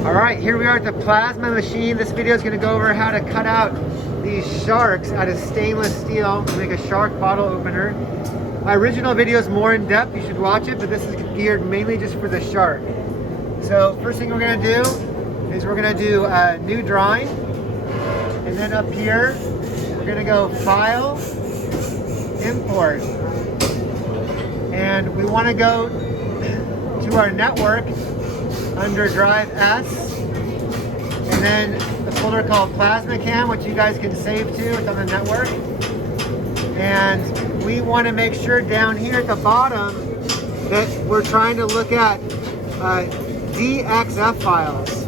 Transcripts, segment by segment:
All right, here we are at the plasma machine. This video is going to go over how to cut out these sharks out of stainless steel to make a shark bottle opener. My original video is more in depth, you should watch it, but this is geared mainly just for the shark. So first thing we're going to do is we're going to do a new drawing, and then up here we're going to go File, Import, and we want to go to our network under Drive S, and then a folder called Plasmacut, which you guys can save to. It's on the network. And we want to make sure down here at the bottom that we're trying to look at DXF files.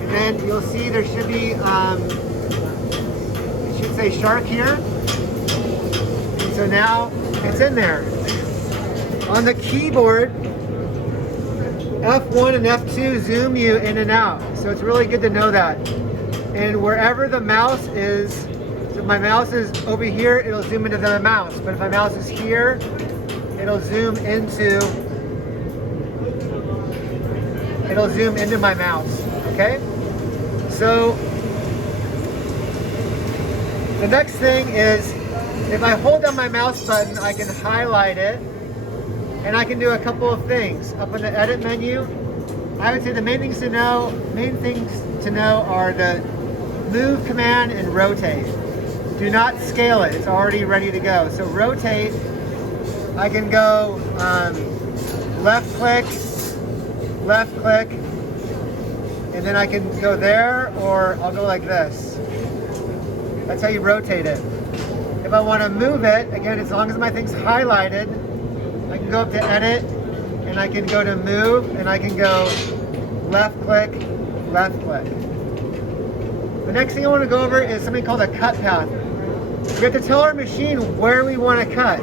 And then you'll see there should be, it should say Shark here. And so now it's in there. On the keyboard, F1 and F2 zoom you in and out. So it's really good to know that. And wherever the mouse is, so if my mouse is over here, it'll zoom into the mouse. But if my mouse is here, it'll zoom into my mouse, okay? So the next thing is, if I hold down my mouse button, I can highlight it, and I can do a couple of things. Up in the edit menu, I would say the main things to know are the move command and rotate. Do not scale it, it's already ready to go. So rotate, I can go left click, and then I can go there, or I'll go like this. That's how you rotate it. If I want to move it, again, as long as my thing's highlighted, I can go up to edit, and I can go to move, and I can go left click, left click. The next thing I want to go over is something called a cut path. We have to tell our machine where we want to cut.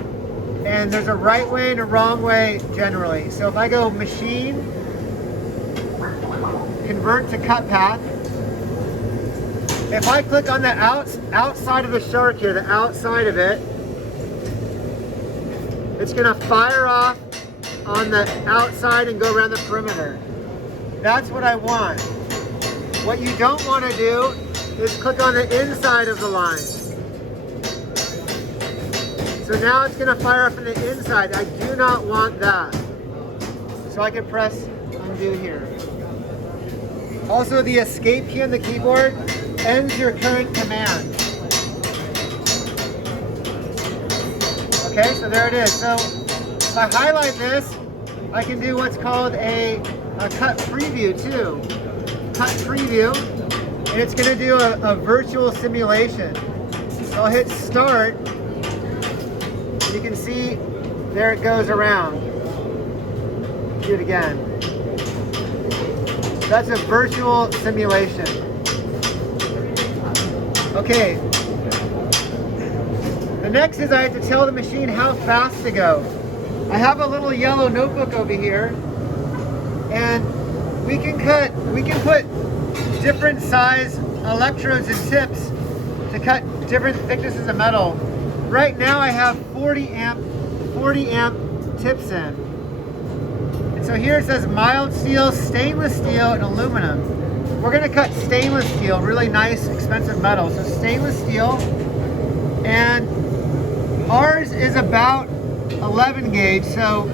And there's a right way and a wrong way generally. So if I go machine, convert to cut path, if I click on the outside of the shark here, the outside of it, it's going to fire off on the outside and go around the perimeter. That's what I want. What you don't want to do is click on the inside of the line. So now it's going to fire off on the inside. I do not want that. So I can press undo here. Also, the escape key on the keyboard ends your current command. Okay, so there it is. So if I highlight this, I can do what's called a cut preview too. Cut preview, and it's going to do a virtual simulation. So I'll hit start. You can see there it goes around. Do it again. That's a virtual simulation. Okay. The next is I have to tell the machine how fast to go. I have a little yellow notebook over here, and we can put different size electrodes and tips to cut different thicknesses of metal. Right now I have 40 amp tips in. And so here it says mild steel, stainless steel, and aluminum. We're gonna cut stainless steel, really nice, expensive metal. So stainless steel, and ours is about 11 gauge. So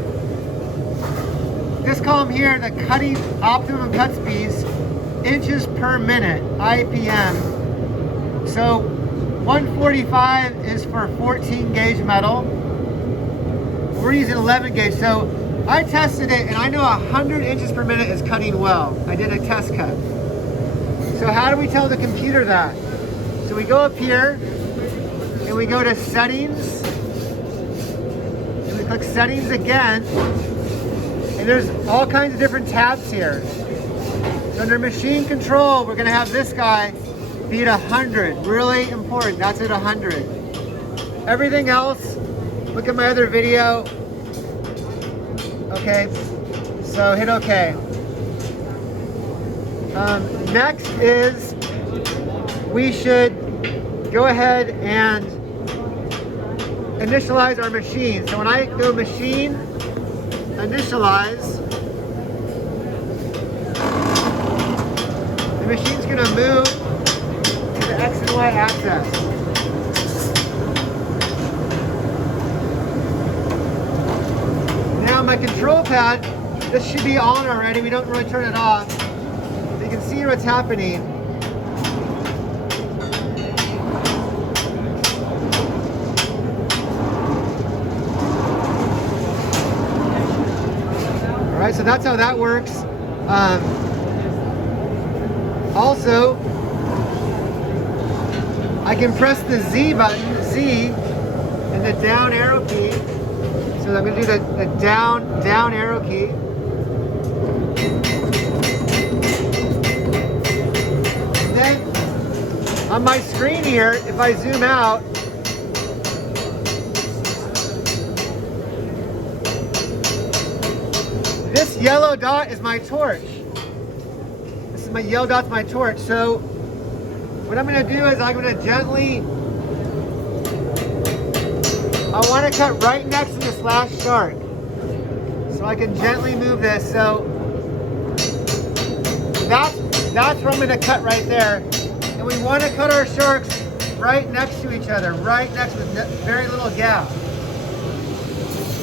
this column here, the cutting optimum cut speeds, inches per minute, IPM. So 145 is for 14 gauge metal. We're using 11 gauge. So I tested it, and I know 100 inches per minute is cutting well. I did a test cut. So how do we tell the computer that? So we go up here, and we go to settings, and we click settings again, and there's all kinds of different tabs here. So under machine control, we're gonna have this guy be at 100, really important, that's at 100. Everything else, look at my other video. Okay, so hit OK. Next is we should go ahead and initialize our machine. So when I go machine, initialize, machine's going to move to the X and Y axis. Now my control pad, this should be on already. We don't really turn it off. You can see what's happening. All right, so that's how that works. Also, I can press the Z button, Z, and the down arrow key. So I'm going to do the down arrow key. And then on my screen here, if I zoom out, this yellow dot is my torch. This is my yellow dot's my torch. So what I'm going to do is I'm going to gently, I want to cut right next to the slash shark. So I can gently move this. So that's where I'm going to cut right there. And we want to cut our sharks right next to each other, right next with very little gap.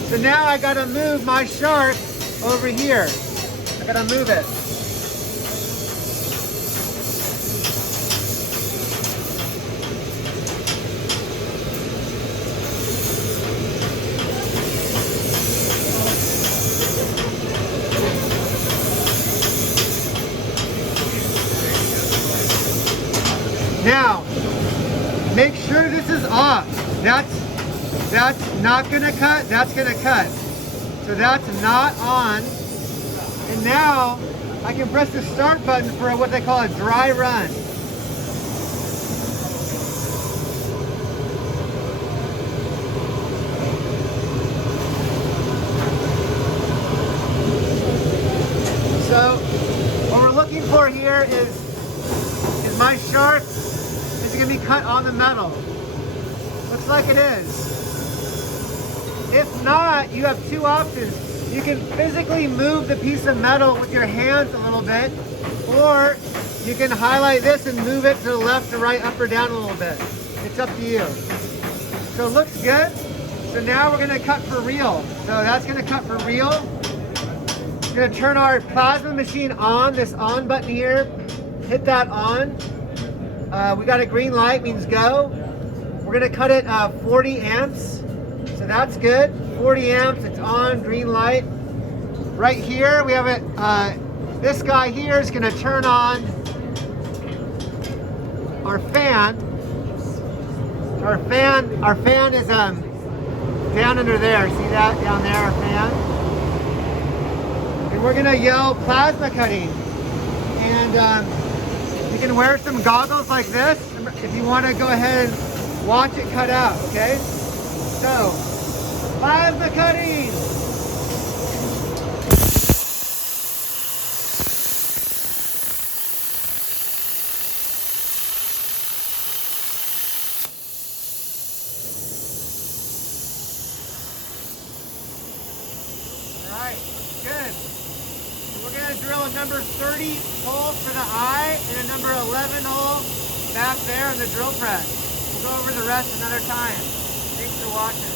So now I got to move my shark over here. I got to move it. Now, make sure this is off. That's not gonna cut, that's gonna cut. So that's not on. And now, I can press the start button for what they call a dry run. So, what we're looking for here is my shark is going to be cut on the metal. Looks like it is. If not, you have two options. You can physically move the piece of metal with your hands a little bit, or you can highlight this and move it to the left or right, up or down a little bit. It's up to you. So it looks good. So now we're going to cut for real. So that's going to cut for real. We're going to turn our plasma machine on, this on button here. Hit that on. We got a green light, means go. We're gonna cut it 40 amps. So that's good. 40 amps, it's on, green light. Right here, we have it, this guy here is gonna turn on our fan. Our fan is down under there. See that down there, our fan? And we're gonna yell plasma cutting. And you can wear some goggles like this if you want to go ahead and watch it cut out, okay? So, plasma cutting! Alright, good. We're going to drill a number 30 hole for the eye and a number 11 hole back there in the drill press. We'll go over the rest another time. Thanks for watching.